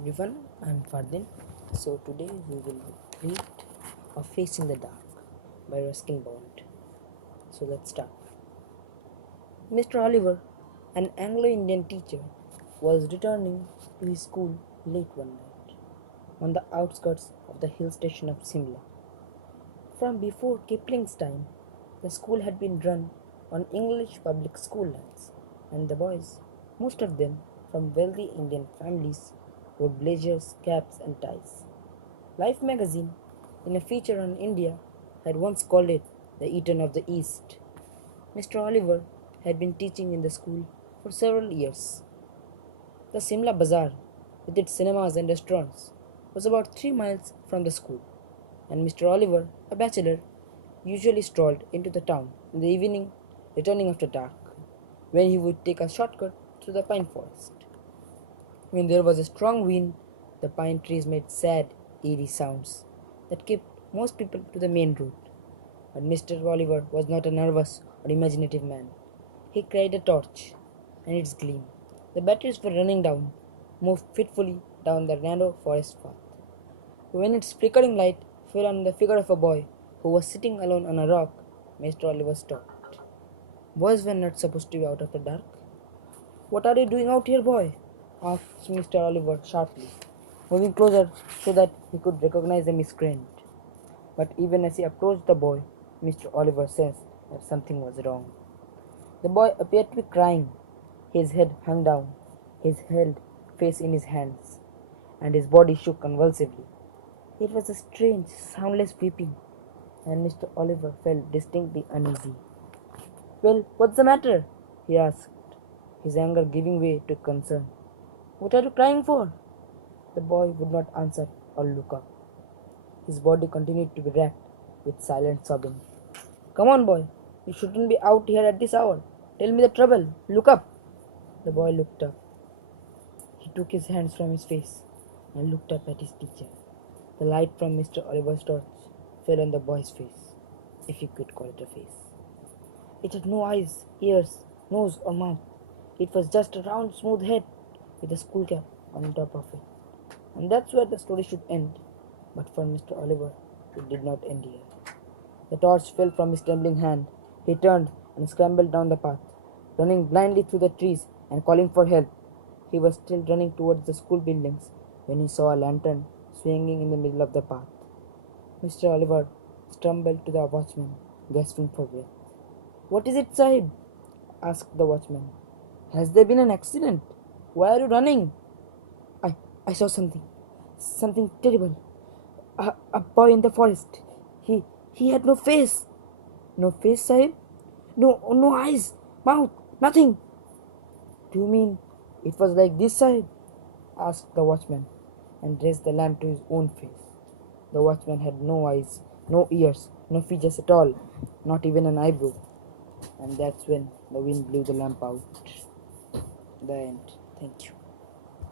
everyone, I'm Fardin. So today we will read A Face in the Dark by Ruskin Bond. So let's start. Mr. Oliver, an Anglo-Indian teacher, was returning to his school late one night on the outskirts of the hill station of Simla. From before Kipling's time, the school had been run on English public school lands, and the boys, most of them from wealthy Indian families, wore blazers, caps, and ties. Life magazine, in a feature on India, had once called it the Eton of the East. Mr. Oliver had been teaching in the school for several years. The Simla Bazaar, with its cinemas and restaurants, was about 3 miles from the school, and Mr. Oliver, a bachelor, usually strolled into the town in the evening, returning after dark, when he would take a shortcut through the pine forest. When there was a strong wind, the pine trees made sad, eerie sounds that kept most people to the main road. But Mr. Oliver was not a nervous or imaginative man. He carried a torch, and its gleam, the batteries were running down, moved fitfully down the narrow forest path. When its flickering light fell on the figure of a boy who was sitting alone on a rock, Mr. Oliver stopped. Boys were not supposed to be out after dark. "What are you doing out here, boy?" asked Mr. Oliver sharply, moving closer so that he could recognize the miscreant. But even as he approached the boy, Mr. Oliver sensed that something was wrong. The boy appeared to be crying. His head hung down, his held face in his hands, and his body shook convulsively. It was a strange, soundless weeping, and Mr. Oliver felt distinctly uneasy. "Well, what's the matter?" he asked, his anger giving way to concern. "What are you crying for?" The boy would not answer or look up. His body continued to be racked with silent sobbing. "Come on, boy. You shouldn't be out here at this hour. Tell me the trouble. Look up." The boy looked up. He took his hands from his face and looked up at his teacher. The light from Mr. Oliver's torch fell on the boy's face, if you could call it a face. It had no eyes, ears, nose, or mouth. It was just a round, smooth head with a school cap on top of it. And that's where the story should end. But for Mr. Oliver, it did not end here. The torch fell from his trembling hand. He turned and scrambled down the path, running blindly through the trees and calling for help. He was still running towards the school buildings when he saw a lantern swinging in the middle of the path. Mr. Oliver stumbled to the watchman, gasping for breath. "What is it, Sahib?" asked the watchman. "Has there been an accident? Why are you running?" I saw something terrible. A boy in the forest. He had no face." "No face, Sahib? No eyes, mouth, nothing." "Do you mean it was like this, Sahib?" asked the watchman, and raised the lamp to his own face. The watchman had no eyes, no ears, no features at all, not even an eyebrow. And that's when the wind blew the lamp out. The end. Thank you.